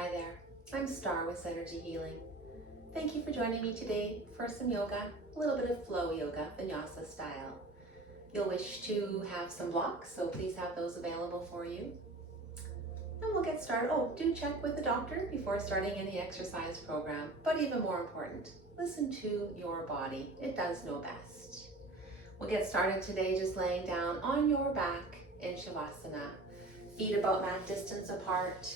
Hi there, I'm Star with Synergy Healing. Thank you for joining me today for some yoga, a little bit of flow yoga, vinyasa style. You'll wish to have some blocks, so please have those available for you. And we'll get started. Oh, do check with the doctor before starting any exercise program, but even more important, listen to your body. It does know best. We'll get started today just laying down on your back in Shavasana. Feet about mat distance apart.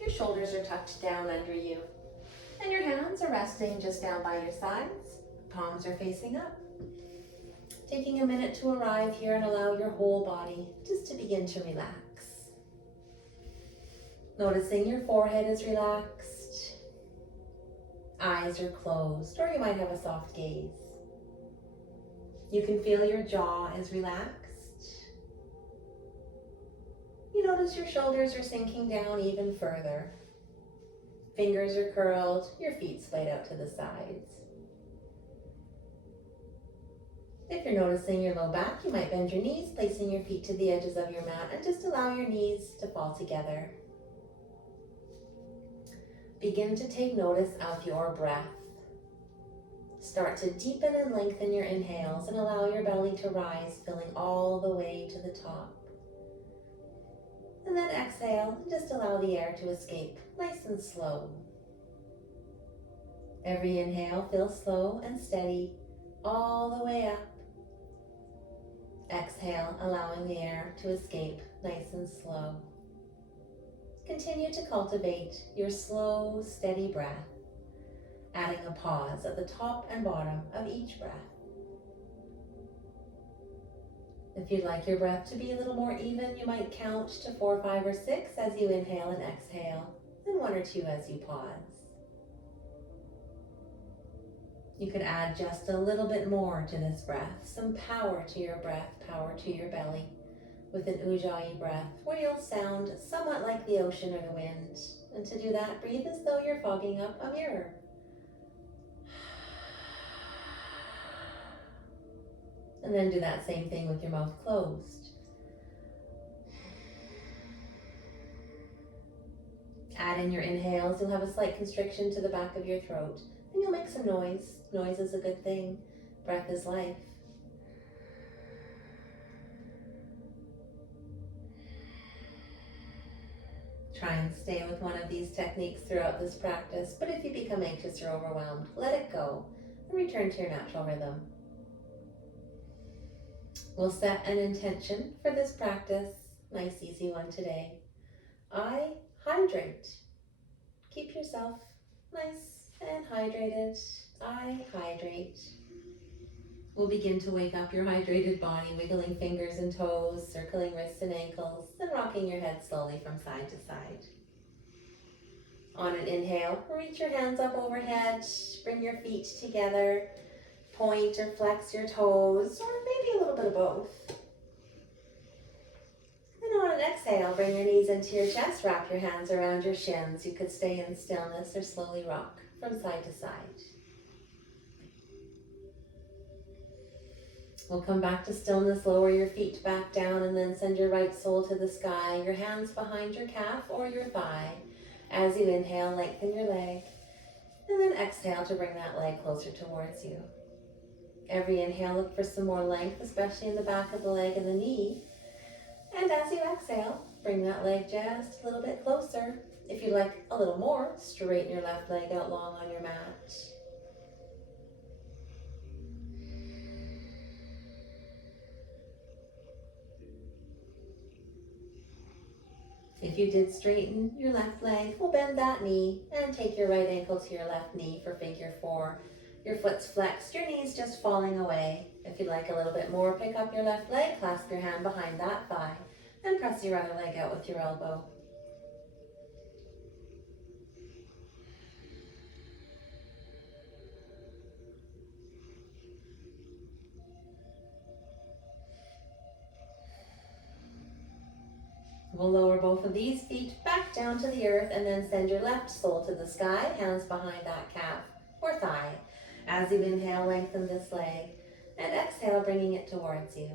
Your shoulders are tucked down under you. And your hands are resting just down by your sides. Palms are facing up. Taking a minute to arrive here and allow your whole body just to begin to relax. Noticing your forehead is relaxed. Eyes are closed, or you might have a soft gaze. You can feel your jaw is relaxed. You notice your shoulders are sinking down even further. Fingers are curled, your feet splayed out to the sides. If you're noticing your low back, you might bend your knees, placing your feet to the edges of your mat, and just allow your knees to fall together. Begin to take notice of your breath. Start to deepen and lengthen your inhales and allow your belly to rise, filling all the way to the top. And then exhale and just allow the air to escape nice and slow. Every inhale feels slow and steady all the way up. Exhale, allowing the air to escape nice and slow. Continue to cultivate your slow, steady breath, adding a pause at the top and bottom of each breath. If you'd like your breath to be a little more even, you might count to 4, 5, or 6 as you inhale and exhale, and 1 or 2 as you pause. You could add just a little bit more to this breath, some power to your breath, power to your belly, with an Ujjayi breath, where you'll sound somewhat like the ocean or the wind. And to do that, breathe as though you're fogging up a mirror. And then do that same thing with your mouth closed. Add in your inhales, you'll have a slight constriction to the back of your throat, and you'll make some noise. Noise is a good thing. Breath is life. Try and stay with one of these techniques throughout this practice, but if you become anxious or overwhelmed, let it go and return to your natural rhythm. We'll set an intention for this practice, nice easy one today. I hydrate. Keep yourself nice and hydrated. I hydrate. We'll begin to wake up your hydrated body, wiggling fingers and toes, circling wrists and ankles, and rocking your head slowly from side to side. On an inhale, reach your hands up overhead, bring your feet together, point or flex your toes, or maybe a little bit of both. And on an exhale, bring your knees into your chest, wrap your hands around your shins. You could stay in stillness or slowly rock from side to side. We'll come back to stillness, lower your feet back down, and then send your right sole to the sky, your hands behind your calf or your thigh. As you inhale, lengthen your leg, and then exhale to bring that leg closer towards you. Every inhale, look for some more length, especially in the back of the leg and the knee. And as you exhale, bring that leg just a little bit closer. If you'd like a little more, straighten your left leg out long on your mat. If you did straighten your left leg, we'll bend that knee and take your right ankle to your left knee for figure 4. Your foot's flexed, your knee's just falling away. If you'd like a little bit more, pick up your left leg, clasp your hand behind that thigh, and press your other leg out with your elbow. We'll lower both of these feet back down to the earth and then send your left sole to the sky, hands behind that calf or thigh. As you inhale, lengthen this leg, and exhale, bringing it towards you.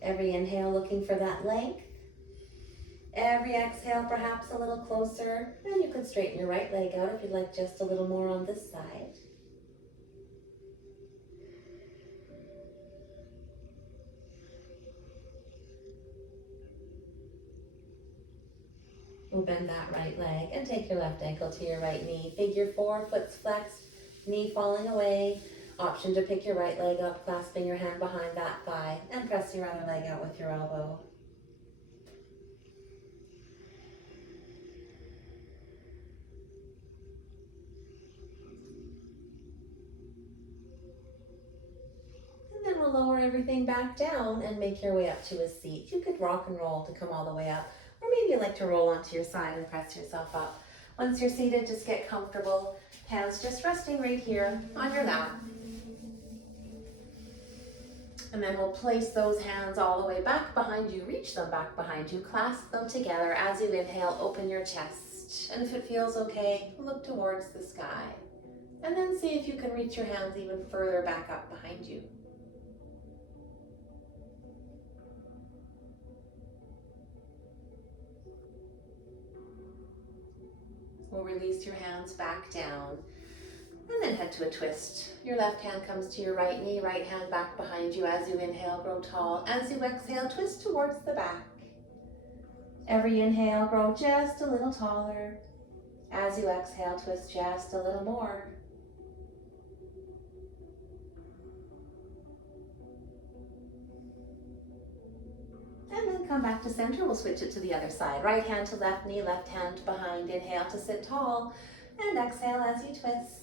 Every inhale, looking for that length. Every exhale, perhaps a little closer. And you could straighten your right leg out if you'd like just a little more on this side. We'll bend that right leg and take your left ankle to your right knee. Figure 4, foot's flexed, knee falling away. Option to pick your right leg up, clasping your hand behind that thigh, and press your other leg out with your elbow. And then we'll lower everything back down and make your way up to a seat. You could rock and roll to come all the way up, or maybe you like to roll onto your side and press yourself up. Once you're seated, just get comfortable. Hands just resting right here on your lap. And then we'll place those hands all the way back behind you. Reach them back behind you. Clasp them together. As you inhale, open your chest. And if it feels okay, look towards the sky. And then see if you can reach your hands even further back up behind you. We'll release your hands back down. And then head to a twist. Your left hand comes to your right knee, right hand back behind you. As you inhale, grow tall. As you exhale, twist towards the back. Every inhale, grow just a little taller. As you exhale, twist just a little more. And then come back to center. We'll switch it to the other side. Right hand to left knee, left hand behind. Inhale to sit tall. And exhale as you twist.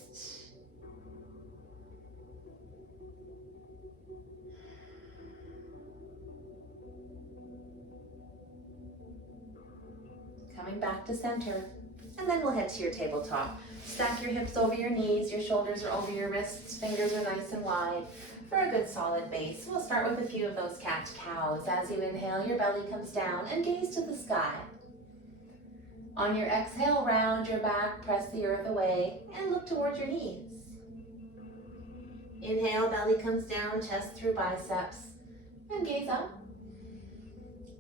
Coming back to center. And then we'll head to your tabletop. Stack your hips over your knees, your shoulders are over your wrists, fingers are nice and wide for a good solid base. We'll start with a few of those cat-cows. As you inhale, your belly comes down and gaze to the sky. On your exhale, round your back, press the earth away, and look towards your knees. Inhale, belly comes down, chest through biceps, and gaze up.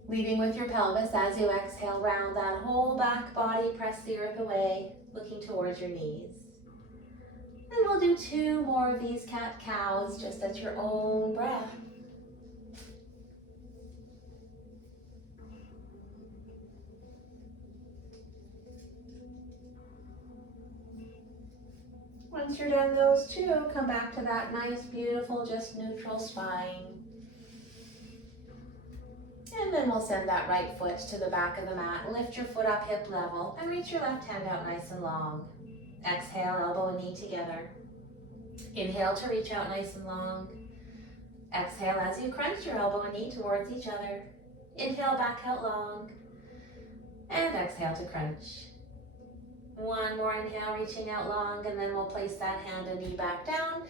Leading with your pelvis as you exhale, round that whole back body, press the earth away, looking towards your knees. And we'll do 2 more of these cat-cows just at your own breath. Once you're done those 2, come back to that nice, beautiful, just neutral spine. And then we'll send that right foot to the back of the mat. Lift your foot up hip level and reach your left hand out nice and long. Exhale, elbow and knee together. Inhale to reach out nice and long. Exhale as you crunch your elbow and knee towards each other. Inhale, back out long. And exhale to crunch. 1 more inhale, reaching out long, and then we'll place that hand and knee back down.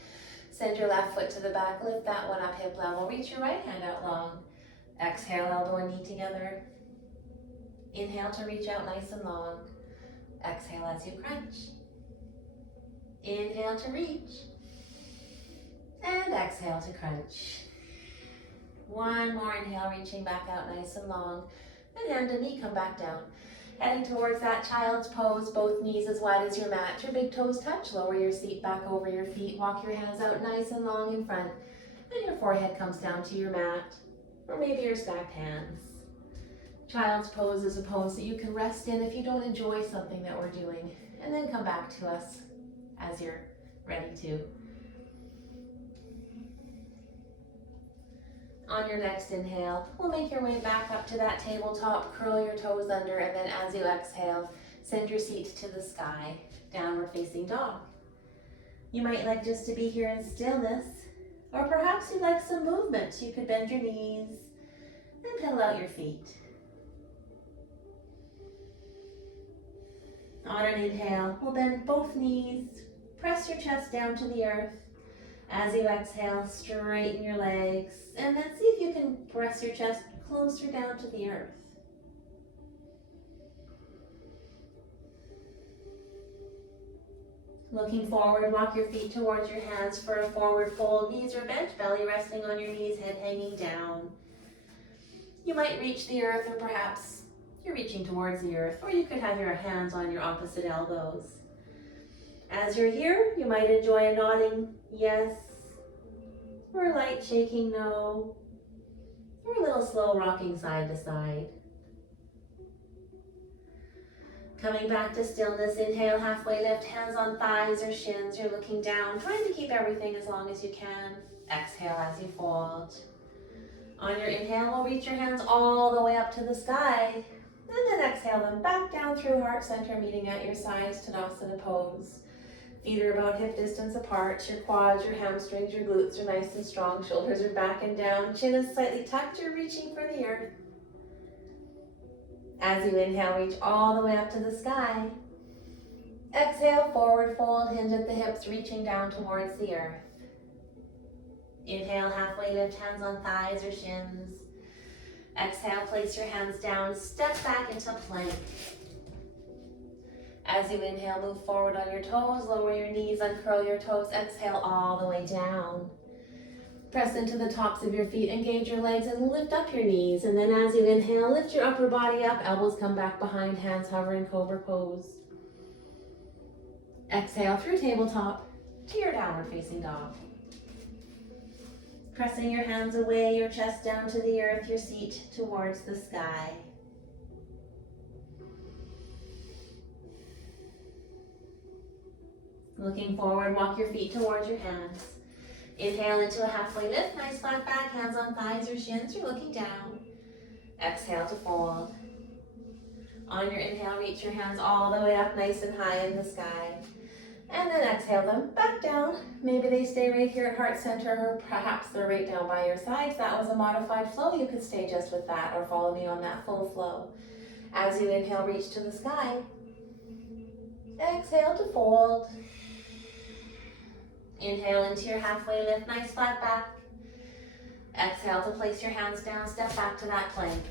Send your left foot to the back, lift that one up hip level. Reach your right hand out long. Exhale, elbow and knee together. Inhale to reach out nice and long. Exhale as you crunch. Inhale to reach. And exhale to crunch. 1 more inhale, reaching back out nice and long. And hand and knee come back down. Heading towards that child's pose, both knees as wide as your mat. Your big toes touch. Lower your seat back over your feet. Walk your hands out nice and long in front. And your forehead comes down to your mat. Or maybe your stacked hands. Child's pose is a pose that you can rest in if you don't enjoy something that we're doing. And then come back to us as you're ready to. On your next inhale, we'll make your way back up to that tabletop, curl your toes under, and then as you exhale, send your seat to the sky, downward facing dog. You might like just to be here in stillness, or perhaps you'd like some movement. You could bend your knees and pedal out your feet. On an inhale, we'll bend both knees, press your chest down to the earth. As you exhale, straighten your legs, and then see if you can press your chest closer down to the earth. Looking forward, walk your feet towards your hands for a forward fold. Knees are bent, belly resting on your knees, head hanging down. You might reach the earth, or perhaps you're reaching towards the earth, or you could have your hands on your opposite elbows. As you're here, you might enjoy a nodding yes, or a light shaking no, or a little slow rocking side to side. Coming back to stillness, inhale, halfway lift, hands on thighs or shins. You're looking down, trying to keep everything as long as you can. Exhale as you fold. On your inhale, we'll reach your hands all the way up to the sky. And then exhale them back down through heart center, meeting at your sides, Tadasana pose. Feet are about hip distance apart. Your quads, your hamstrings, your glutes are nice and strong. Shoulders are back and down. Chin is slightly tucked. You're reaching for the earth. As you inhale, reach all the way up to the sky. Exhale, forward fold, hinge at the hips, reaching down towards the earth. Inhale, halfway lift, hands on thighs or shins. Exhale, place your hands down, step back into plank. As you inhale, move forward on your toes, lower your knees, uncurl your toes, exhale all the way down. Press into the tops of your feet, engage your legs and lift up your knees. And then as you inhale, lift your upper body up, elbows come back behind, hands hover in cobra pose. Exhale through tabletop to your downward facing dog. Pressing your hands away, your chest down to the earth, your seat towards the sky. Looking forward, walk your feet towards your hands. Inhale into a halfway lift, nice flat back, hands on thighs or shins, you're looking down. Exhale to fold. On your inhale, reach your hands all the way up nice and high in the sky. And then exhale them back down. Maybe they stay right here at heart center, or perhaps they're right down by your sides. That was a modified flow. You could stay just with that or follow me on that full flow. As you inhale, reach to the sky. Exhale to fold. Inhale into your halfway lift, nice flat back. Exhale to place your hands down, step back to that plank.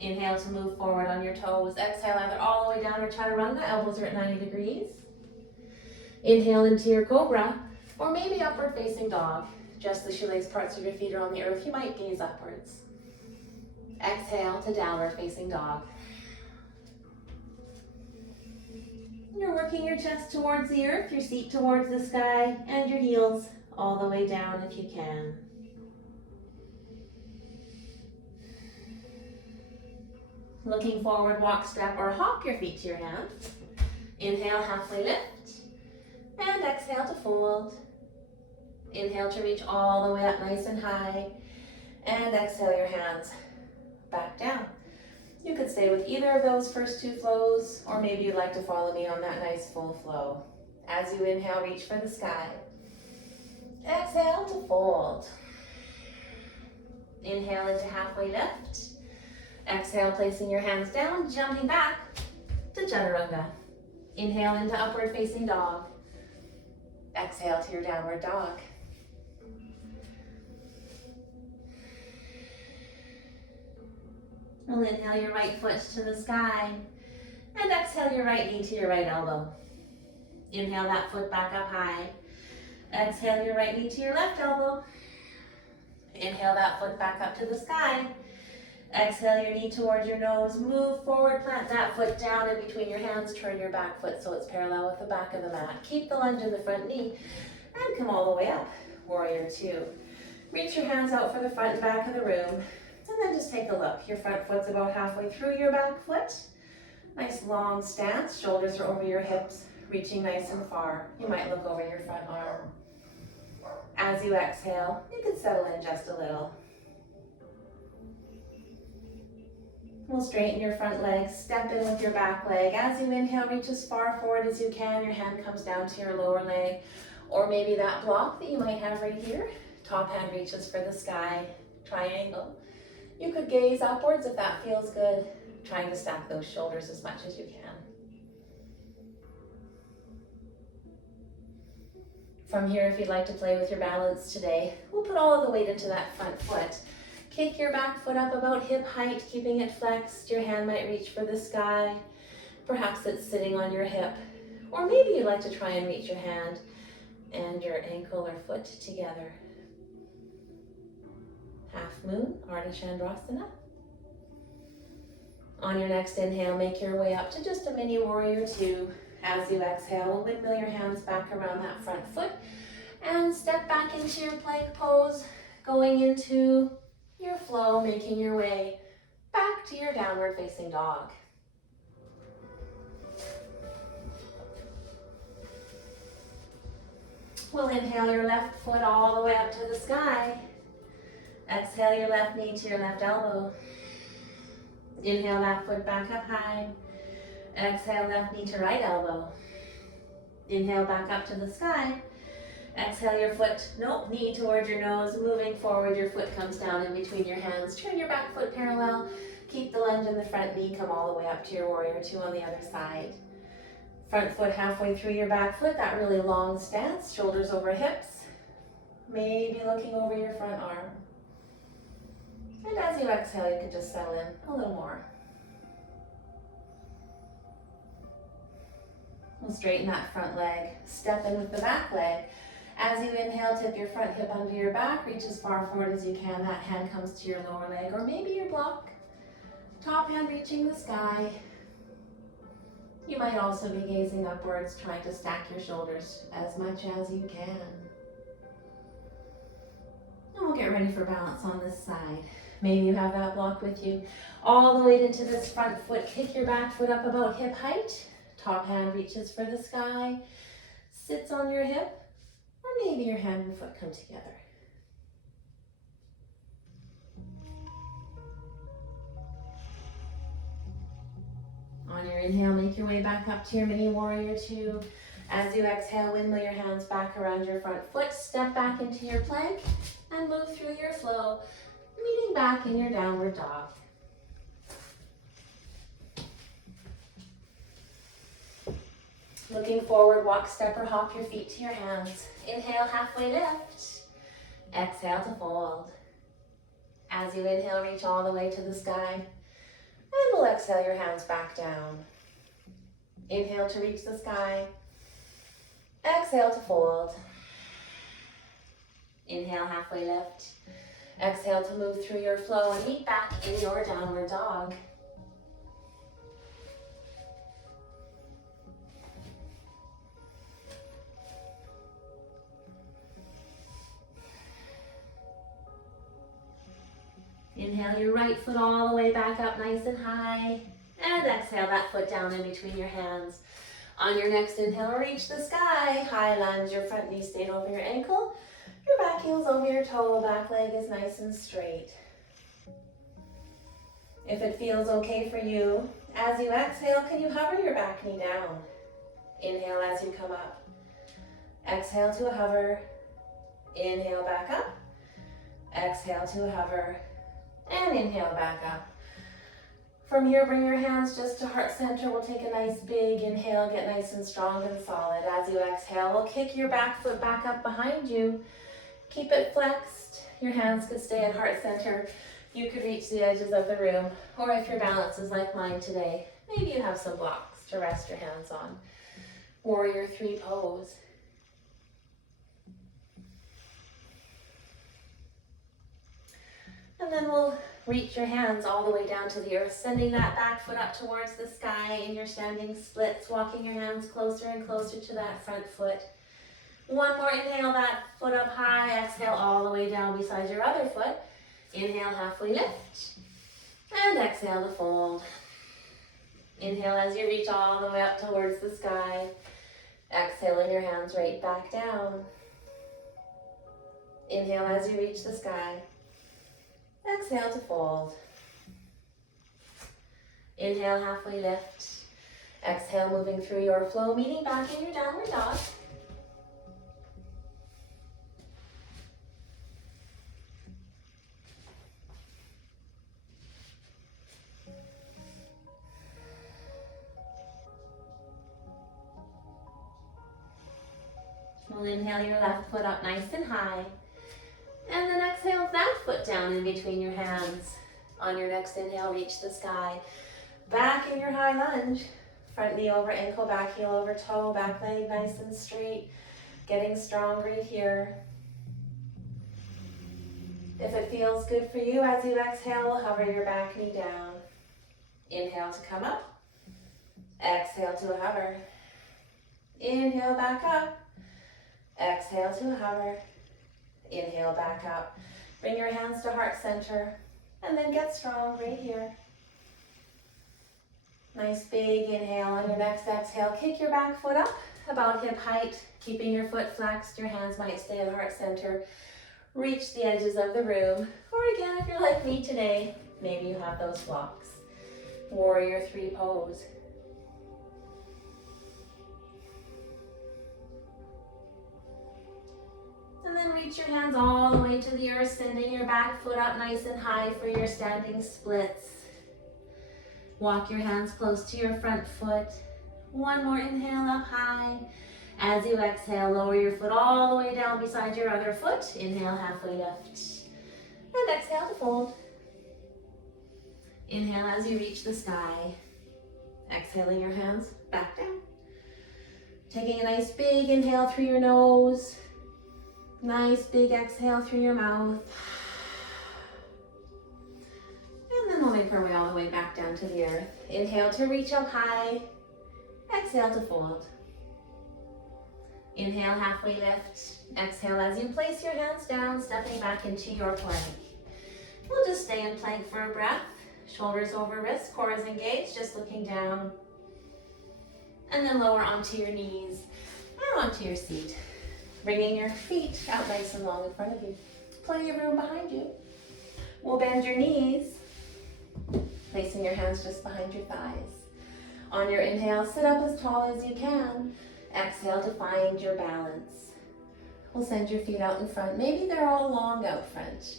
Inhale to move forward on your toes. Exhale either all the way down or chaturanga, elbows are at 90 degrees. Inhale into your cobra, or maybe upward facing dog. Just the shoelace parts of your feet are on the earth, you might gaze upwards. Exhale to downward facing dog. You're working your chest towards the earth, your seat towards the sky, and your heels all the way down if you can. Looking forward, walk, step, or hop your feet to your hands. Inhale, halfway lift, and exhale to fold. Inhale to reach all the way up nice and high, and exhale your hands back down. You could stay with either of those first two flows, or maybe you'd like to follow me on that nice full flow. As you inhale, reach for the sky. Exhale to fold. Inhale into halfway lift. Exhale, placing your hands down, jumping back to chaturanga. Inhale into upward facing dog. Exhale to your downward dog. We'll inhale your right foot to the sky and exhale your right knee to your right elbow. Inhale that foot back up high. Exhale your right knee to your left elbow. Inhale that foot back up to the sky. Exhale your knee towards your nose. Move forward, plant that foot down in between your hands. Turn your back foot so it's parallel with the back of the mat. Keep the lunge in the front knee and come all the way up. Warrior two. Reach your hands out for the front and back of the room. And then just take a look. Your front foot's about halfway through your back foot. Nice long stance. Shoulders are over your hips, reaching nice and far. You might look over your front arm. As you exhale, you can settle in just a little. We'll straighten your front leg, step in with your back leg. As you inhale, reach as far forward as you can. Your hand comes down to your lower leg, or maybe that block that you might have right here. Top hand reaches for the sky, triangle. You could gaze upwards if that feels good, trying to stack those shoulders as much as you can. From here, if you'd like to play with your balance today, we'll put all of the weight into that front foot. Kick your back foot up about hip height, keeping it flexed. Your hand might reach for the sky. Perhaps it's sitting on your hip. Or maybe you'd like to try and reach your hand and your ankle or foot together. Half moon, Ardha Chandrasana. On your next inhale, make your way up to just a mini warrior two. As you exhale, windmill your hands back around that front foot and step back into your plank pose, going into your flow, making your way back to your downward facing dog. We'll inhale your left foot all the way up to the sky. Exhale your left knee to your left elbow. Inhale that foot back up high. Exhale left knee to right elbow. Inhale back up to the sky. Exhale your knee towards your nose, moving forward, your foot comes down in between your hands. Turn your back foot parallel. Keep the lunge in the front knee, come all the way up to your warrior two on the other side. Front foot halfway through your back foot, that really long stance, shoulders over hips. Maybe looking over your front arm. And as you exhale, you can just settle in a little more. We'll straighten that front leg, step in with the back leg. As you inhale, tip your front hip under your back, reach as far forward as you can. That hand comes to your lower leg or maybe your block. Top hand reaching the sky. You might also be gazing upwards, trying to stack your shoulders as much as you can. And we'll get ready for balance on this side. Maybe you have that block with you. All the way into this front foot, kick your back foot up about hip height. Top hand reaches for the sky, sits on your hip, or maybe your hand and foot come together. On your inhale, make your way back up to your mini warrior two. As you exhale, windmill your hands back around your front foot, step back into your plank, and move through your flow, meeting back in your downward dog. Looking forward, walk, step, or hop your feet to your hands. Inhale, halfway lift. Exhale to fold. As you inhale, reach all the way to the sky. And we'll exhale your hands back down. Inhale to reach the sky. Exhale to fold. Inhale, halfway lift. Exhale to move through your flow and meet back in your downward dog. Inhale your right foot all the way back up nice and high. And exhale that foot down in between your hands. On your next inhale, reach the sky. High lunge, your front knee stayed over your ankle. Your back heel's over your toe, back leg is nice and straight. If it feels okay for you, as you exhale, can you hover your back knee down? Inhale as you come up. Exhale to a hover. Inhale back up. Exhale to a hover. And inhale back up. From here, bring your hands just to heart center. We'll take a nice big inhale, get nice and strong and solid. As you exhale, we'll kick your back foot back up behind you. Keep it flexed. Your hands could stay at heart center. You could reach the edges of the room. Or if your balance is like mine today, maybe you have some blocks to rest your hands on. Warrior three pose. And then we'll reach your hands all the way down to the earth, sending that back foot up towards the sky in your standing splits, walking your hands closer and closer to that front foot. One more inhale, that foot up high, exhale all the way down beside your other foot. Inhale, halfway lift, and exhale to fold. Inhale as you reach all the way up towards the sky. Exhaling your hands right back down. Inhale as you reach the sky. Exhale to fold. Inhale, halfway lift. Exhale, moving through your flow, meeting back in your downward dog. We'll inhale your left foot up nice and high. And then exhale that foot down in between your hands. On your next inhale, reach the sky. Back in your high lunge. Front knee over ankle, back heel over toe, back leg nice and straight. Getting strong right here. If it feels good for you, as you exhale, hover your back knee down. Inhale to come up. Exhale to a hover. Inhale back up. Exhale to a hover. Inhale back up. Bring your hands to heart center and then get strong right here. Nice big inhale. On your next exhale, kick your back foot up about hip height, keeping your foot flexed. Your hands might stay at heart center. Reach the edges of the room. Or again, if you're like me today, maybe you have those blocks. Warrior 3 pose. And then reach your hands all the way to the earth, sending your back foot up nice and high for your standing splits. Walk your hands close to your front foot. One more inhale up high. As you exhale, lower your foot all the way down beside your other foot. Inhale, halfway lift. And exhale to fold. Inhale as you reach the sky. Exhaling your hands back down. Taking a nice big inhale through your nose. Nice big exhale through your mouth. And then we'll make our way all the way back down to the earth. Inhale to reach up high. Exhale to fold. Inhale, halfway lift. Exhale as you place your hands down, stepping back into your plank. We'll just stay in plank for a breath. Shoulders over wrists, core is engaged, just looking down. And then lower onto your knees and onto your seat. Bringing your feet out nice and long in front of you. Plenty of room behind you. We'll bend your knees, placing your hands just behind your thighs. On your inhale, sit up as tall as you can. Exhale to find your balance. We'll send your feet out in front. Maybe they're all long out front.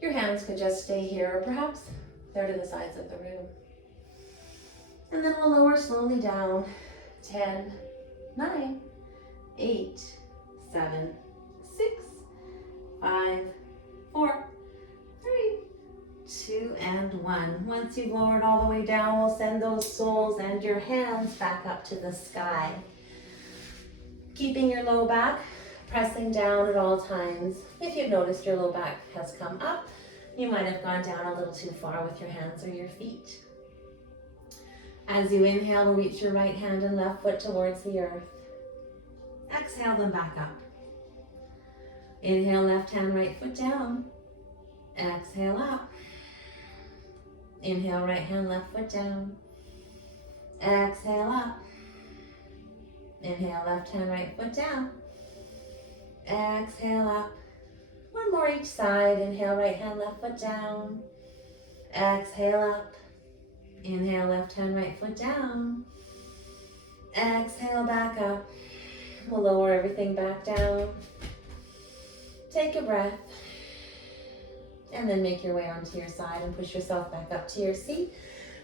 Your hands could just stay here, or perhaps they're to the sides of the room. And then we'll lower slowly down. 10, 9, 8, 7, 6, 5, 4, 3, 2, and 1. Once you've lowered all the way down, we'll send those soles and your hands back up to the sky. Keeping your low back pressing down at all times. If you've noticed your low back has come up, you might have gone down a little too far with your hands or your feet. As you inhale, reach your right hand and left foot towards the earth. Exhale them back up. Inhale, left hand, right foot down. Exhale up. Inhale, right hand, left foot down. Exhale up. Inhale, left hand, right foot down. Exhale up. One more each side. Inhale, right hand, left foot down. Exhale up. Inhale, left hand, right foot down. Exhale, back up. We'll lower everything back down. Take a breath. And then make your way onto your side and push yourself back up to your seat,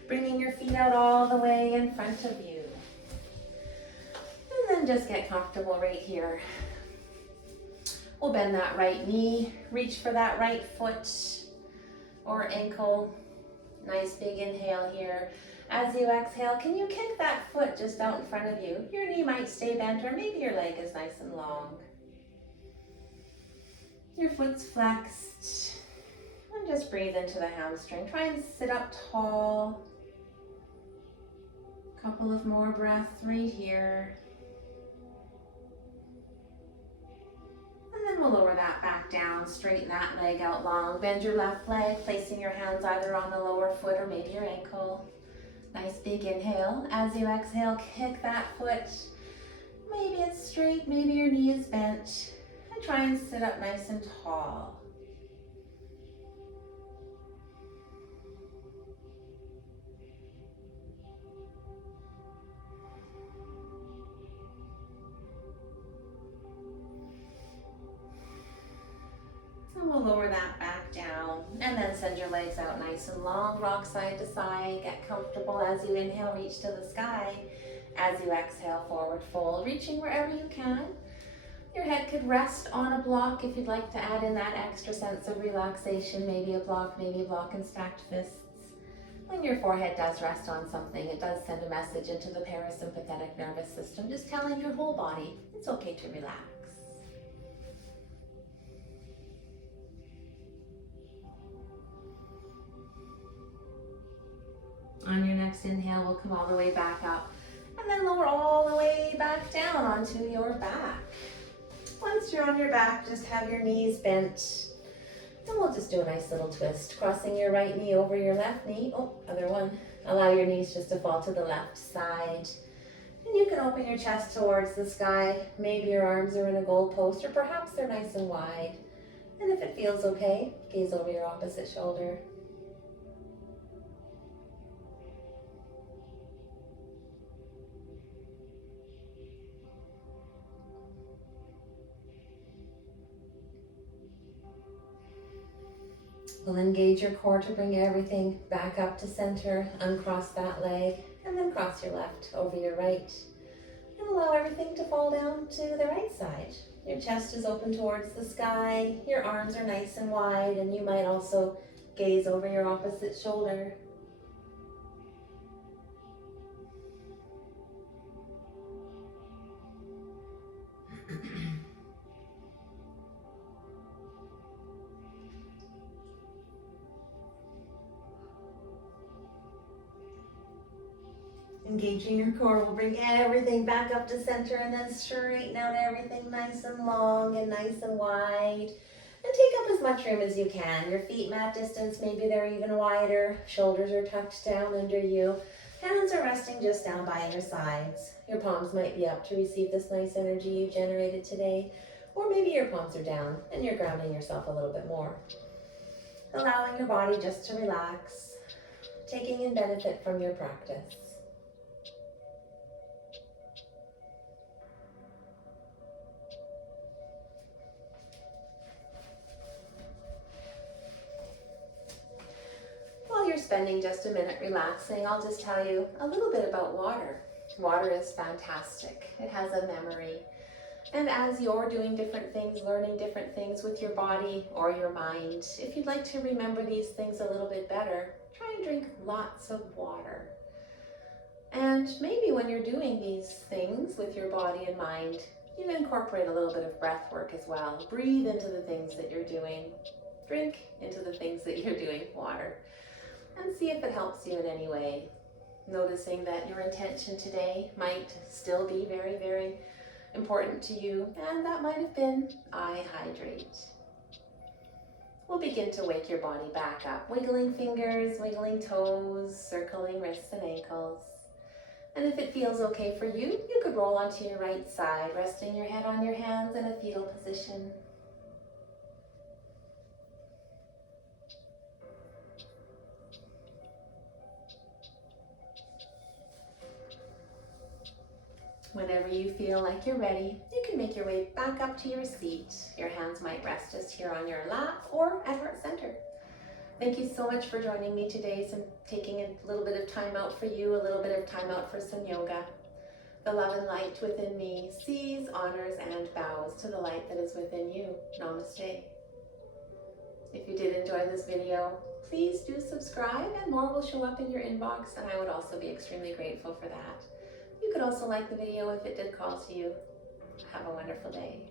bringing your feet out all the way in front of you. And then just get comfortable right here. We'll bend that right knee, reach for that right foot or ankle. Nice big inhale here. As you exhale, can you kick that foot just out in front of you? Your knee might stay bent, or maybe your leg is nice and long. Your foot's flexed. And just breathe into the hamstring. Try and sit up tall. Couple of more breaths right here. And then we'll lower that back down, straighten that leg out long. Bend your left leg, placing your hands either on the lower foot or maybe your ankle. Nice big inhale. As you exhale, kick that foot. Maybe it's straight, maybe your knee is bent. And try and sit up nice and tall. We'll lower that back down and then send your legs out nice and long, rock side to side. Get comfortable as you inhale, reach to the sky. As you exhale, forward fold, reaching wherever you can. Your head could rest on a block if you'd like to add in that extra sense of relaxation, maybe a block and stacked fists. When your forehead does rest on something, it does send a message into the parasympathetic nervous system, just telling your whole body it's okay to relax. On next inhale, we'll come all the way back up. And then lower all the way back down onto your back. Once you're on your back, just have your knees bent. And we'll just do a nice little twist, crossing your right knee over your left knee. Oh, other one. Allow your knees just to fall to the left side. And you can open your chest towards the sky. Maybe your arms are in a goalpost, or perhaps they're nice and wide. And if it feels okay, gaze over your opposite shoulder. We'll engage your core to bring everything back up to center. Uncross that leg and then cross your left over your right. And allow everything to fall down to the right side. Your chest is open towards the sky. Your arms are nice and wide, and you might also gaze over your opposite shoulder. Engaging your core will bring everything back up to center, and then straighten out everything nice and long and nice and wide. And take up as much room as you can. Your feet mat distance, maybe they're even wider. Shoulders are tucked down under you. Hands are resting just down by your sides. Your palms might be up to receive this nice energy you generated today. Or maybe your palms are down and you're grounding yourself a little bit more. Allowing your body just to relax, taking in benefit from your practice. While you're spending just a minute relaxing, I'll just tell you a little bit about water. Water is fantastic. It has a memory. And as you're doing different things, learning different things with your body or your mind, if you'd like to remember these things a little bit better, try and drink lots of water. And maybe when you're doing these things with your body and mind, you incorporate a little bit of breath work as well. Breathe into the things that you're doing. Drink into the things that you're doing, water. And see if it helps you in any way. Noticing that your intention today might still be very, very important to you, and that might have been, I hydrate. We'll begin to wake your body back up, wiggling fingers, wiggling toes, circling wrists and ankles. And if it feels okay for you, you could roll onto your right side, resting your head on your hands in a fetal position. Whenever you feel like you're ready, you can make your way back up to your seat. Your hands might rest just here on your lap or at heart center. Thank you so much for joining me today, taking a little bit of time out for you, a little bit of time out for some yoga. The love and light within me sees, honors, and bows to the light that is within you. Namaste. If you did enjoy this video, please do subscribe and more will show up in your inbox, and I would also be extremely grateful for that. You could also like the video if it did call to you. Have a wonderful day.